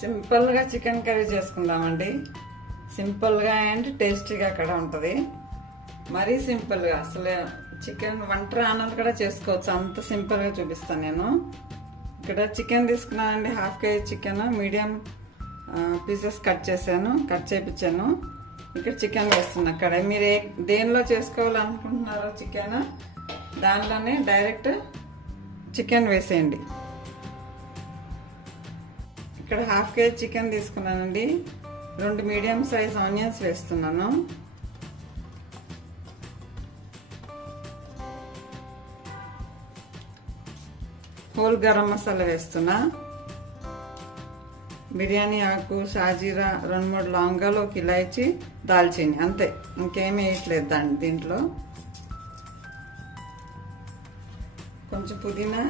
సింపుల్గా chicken curry చేసుకుందామండి. సింపుల్గా అండ్ టేస్టీగా కూడా ఉంటుంది. మరీ సింపుల్గా అసలు చికెన్ వంట రానలు కూడా చేసుకోవచ్చు. అంత సింపుల్గా చూపిస్తాను నేను. ఇక్కడ చికెన్ తీసుకున్నానండి. Half KG chicken medium pieces cut చేశాను. కట్ చేయించాను. ఇక్కడ చికెన్ వేస్తున్నా అక్కడ. మీరు ఏ దేనిలో చేసుకోవాలనుకుంటున్నారో చికెన్ దానిలోనే డైరెక్ట్ చికెన్ వేసేయండి. ఇక్కడ హాఫ్ కేజీ చికెన్ తీసుకున్నానండి. రెండు మీడియం సైజ్ ఆనియన్స్ వేస్తున్నాను. హోల్ గరం మసాలా వేస్తున్నా. బిర్యానీ ఆకు షాజీరా రెండు మూడు లవంగాలు ఒక ఇలాచి దాల్చిని అంతే. ఇంకేమీ వేయట్లేదు దాని దీంట్లో. కొంచెం పుదీనా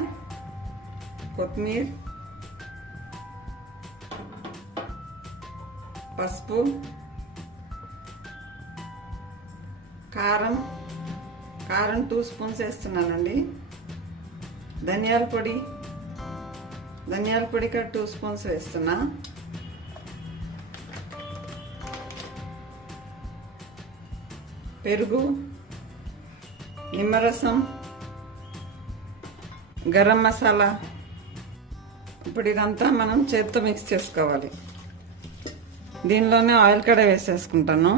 కొత్తిమీర పసుపు కారం కారం టూ స్పూన్స్ వేస్తున్నానండి. ధనియాల పొడి ధనియాల పొడి కూడా టూ స్పూన్స్ వేస్తున్నా. పెరుగు నిమ్మరసం గరం మసాలా. ఇప్పుడు ఇదంతా మనం చేత్తో మిక్స్ చేసుకోవాలి. దీనిలోనే ఆయిల్ కడ వేసేసుకుంటాను.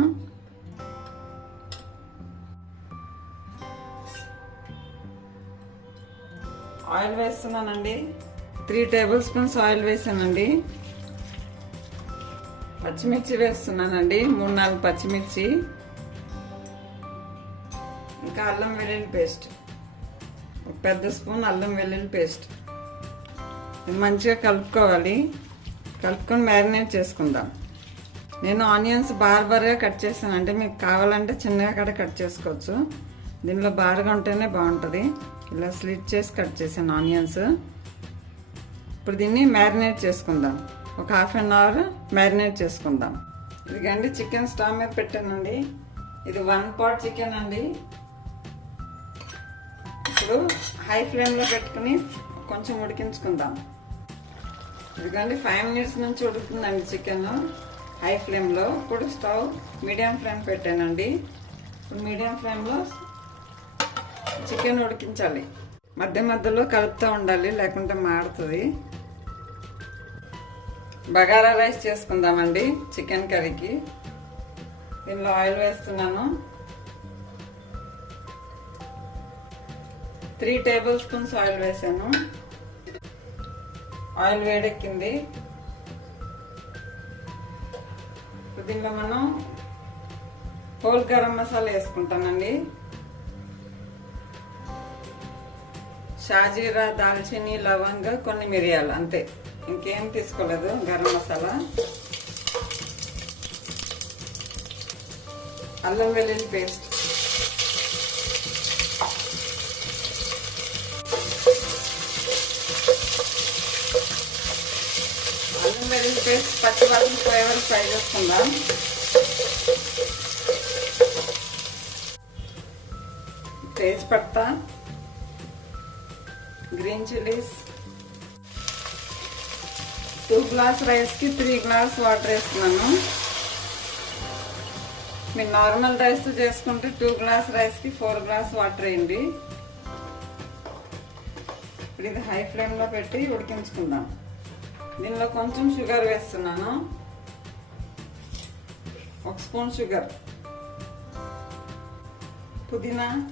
ఆయిల్ వేస్తున్నానండి. త్రీ టేబుల్ స్పూన్స్ ఆయిల్ వేసానండి. పచ్చిమిర్చి వేస్తున్నానండి. మూడు నాలుగు పచ్చిమిర్చి. ఇంకా అల్లం వెల్లుల్లి పేస్ట్. ఒక పెద్ద స్పూన్ అల్లం వెల్లుల్లి పేస్ట్. మంచిగా కలుపుకోవాలి. కలుపుకొని మ్యారినేట్ చేసుకుందాం. నేను ఆనియన్స్ బార్బర్గా కట్ చేశాను. అంటే మీకు కావాలంటే చిన్నగా కూడా కట్ చేసుకోవచ్చు. దీనిలో బార్గా ఉంటేనే బాగుంటుంది. ఇలా స్లిట్ చేసి కట్ చేశాను ఆనియన్స్. ఇప్పుడు దీన్ని మ్యారినేట్ చేసుకుందాం. ఒక హాఫ్ అన్ అవర్ మ్యారినేట్ చేసుకుందాం. ఇదిగండి చికెన్ స్టవ్ మీద పెట్టానండి. ఇది వన్ పాట్ చికెన్ అండి. ఇప్పుడు హై ఫ్లేమ్లో పెట్టుకుని కొంచెం ఉడికించుకుందాం. ఇదిగండి ఫైవ్ మినిట్స్ నుంచి ఉడుకుతుందండి చికెన్. హై ఫ్లేమ్లో ఇప్పుడు స్టవ్ మీడియం ఫ్లేమ్ పెట్టానండి. ఇప్పుడు మీడియం ఫ్లేమ్లో చికెన్ ఉడికించాలి. మధ్య మధ్యలో కలుపుతూ ఉండాలి లేకుంటే మాడుతుంది. బగారా రైస్ చేసుకుందామండి చికెన్ కర్రీకి. దీనిలో ఆయిల్ వేస్తున్నాను. త్రీ టేబుల్ స్పూన్స్ ఆయిల్ వేసాను. ఆయిల్ వేడెక్కింది. ఇప్పుడు దీనిలో మనం హోల్ గరం మసాలా వేసుకుంటానండి. షాజీరా దాల్చిని లవంగ కొన్ని మిరియాలు అంతే. ఇంకేం తీసుకోలేదు గరం మసాలా. అల్లం వెల్లుల్లి పేస్ట్ అల్లం వెల్లుల్లి పేస్ట్ పచ్చి వాసన ఫ్లేవర్ ఫ్రై చేసుకుందాం. Tej patta green chillies two glass రైస్కి త్రీ గ్లాస్ వాటర్ వేస్తున్నాను. మీరు నార్మల్ రైస్ చేసుకుంటే టూ గ్లాస్ రైస్కి ఫోర్ గ్లాస్ వాటర్ వేయండి. ఇప్పుడు ఇది హై ఫ్లేమ్లో పెట్టి ఉడికించుకుందాం. దీనిలో కొంచెం షుగర్ వేస్తున్నాను. ఒక స్పూన్ షుగర్. పుదీనా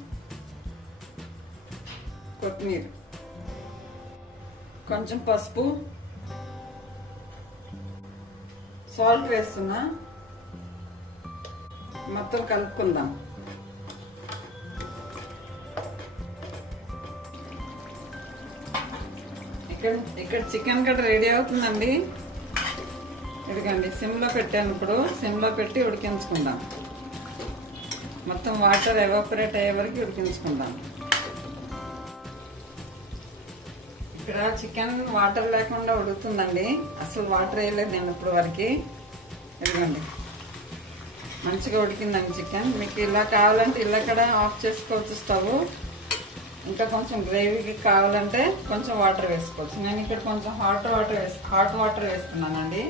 కొత్తిమీర. కొంచెం పసుపు. సాల్ట్ వేస్తున్నా. మొత్తం కలుపుకుందాం. ఇక్కడ ఇక్కడ చికెన్ కూడా రెడీ అవుతుందండి. ఇదిగండి సిమ్లో పెట్టాను ఇప్పుడు. సిమ్లో పెట్టి ఉడికించుకుందాం. మొత్తం వాటర్ ఎవాపరేట్ అయ్యే వరకు ఉడికించుకుందాం. ఇక్కడ చికెన్ వాటర్ లేకుండా ఉడుకుతుందండి. అసలు వాటర్ వేయలేదు నేను ఇప్పుడు వరకు. ఇదిగండి. మంచిగా ఉడికిందండి చికెన్ మీకు ఇలా కావాలంటే ఇలా కూడా ఆఫ్ చేసుకోవచ్చు స్టవ్. ఇంకా కొంచెం గ్రేవీకి కావాలంటే కొంచెం వాటర్ వేసుకోవచ్చు. నేను ఇక్కడ కొంచెం హాట్ వాటర్ వేసి హాట్ వాటర్ వేస్తున్నానండి.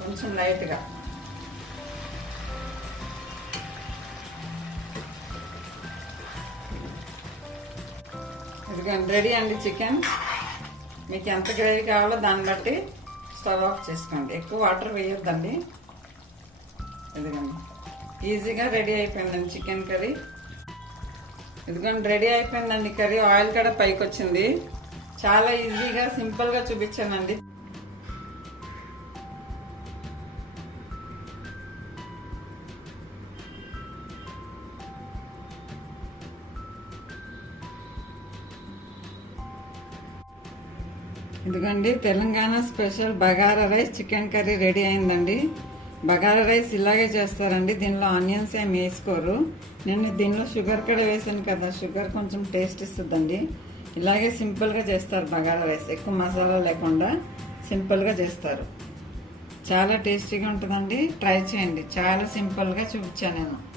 కొంచెం లైట్గా ఇదిగోండి రెడీ అండి చికెన్ మీకు ఎంత గ్రేవీ కావాలో దాన్ని బట్టి స్టవ్ ఆఫ్ చేసుకోండి. ఎక్కువ వాటర్ వేయొద్దండి. ఇదిగోండి. ఈజీగా రెడీ అయిపోయిందండి చికెన్ కర్రీ. ఇదిగోండి రెడీ అయిపోయిందండి కర్రీ. ఆయిల్ కూడా పైకి వచ్చింది చాలా ఈజీగా సింపుల్గా చూపించానండి. ఇదిగోండి Telangana special bagara rice chicken curry ready అయిందండి. బగారా రైస్ ఇలాగే చేస్తారండి. దీనిలో ఆనియన్స్ ఏం వేసుకోరు. నేను దీనిలో షుగర్ కూడా వేసాను కదా. షుగర్ కొంచెం టేస్ట్ ఇస్తుందండి. ఇలాగే సింపుల్గా చేస్తారు బగారా రైస్. ఎక్కువ మసాలా లేకుండా సింపుల్గా చేస్తారు. చాలా టేస్టీగా ఉంటుందండి. ట్రై చేయండి. చాలా సింపుల్గా చూపించాను నేను.